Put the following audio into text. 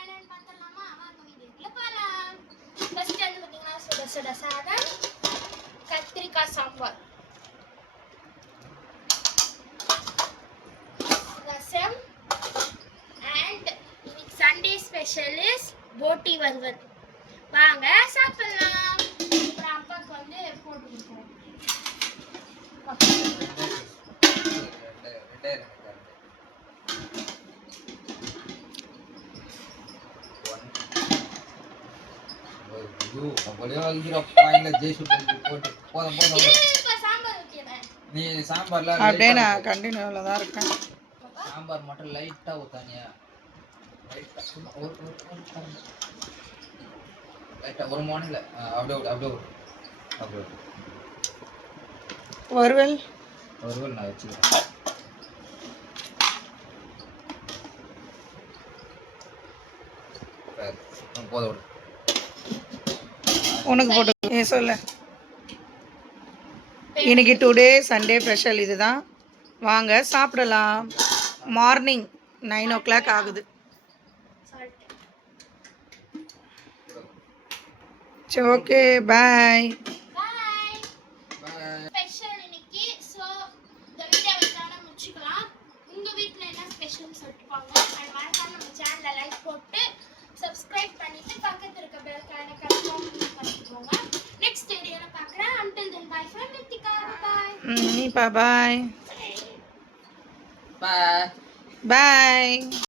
என்னன்னு பார்த்தலாமா? வாங்க வீடியோக்குள்ள போலாம். ஃபர்ஸ்ட் வந்து பாத்தீங்கன்னா சுட சுட சாதம், கத்திரிக்காய் சாம்பார், ரசம் அண்ட் இன்னைக்கு சண்டே ஸ்பெஷல் இஸ் போட்டி வறுவல். வாங்க சாப்பிடலாம். அப்புறம் அப்பாவுக்கு வந்து போட்டு கொடுப்போம். அப்படியே நான் கண்டினியூவில் தான் இருக்கேன். சாம்பார் மட்டும் லைட்டா ஊத்தானியா, லைட்டா ஒரு மாநில அப்படியே வறுவல் நான் வச்சுக்கிறேன். போதும் உனக்கு போட்டு சொல்ல. இன்னைக்கு டுடே சண்டே ஸ்பெஷல் இதுதான். வாங்க சாப்பிடலாம். மார்னிங் 9 o'clock ஆகுது. சரி, ஓகே, பாய். ஸ்பெஷல் இன்னைக்கு. ஸோ இந்த வீடியோவை தானே முடிச்சுக்கலாம். உங்கள் வீட்டில் என்ன ஸ்பெஷல்னு சொல்லிட்டு போங்க. அண்ட் மறக்காம நம்ம சேனலை லைக் போட்டு சப்ஸ்கிரைப் பண்ணிட்டு பக்கத்தில் இருக்க பெல் ஐகானை கன்ஃபார்ம் பண்ணிக்கோங்க. நெக்ஸ்ட் வீடியோவில் பார்க்குறேன். Until then by from Nithika. Bye. Bye. Bye. Bye.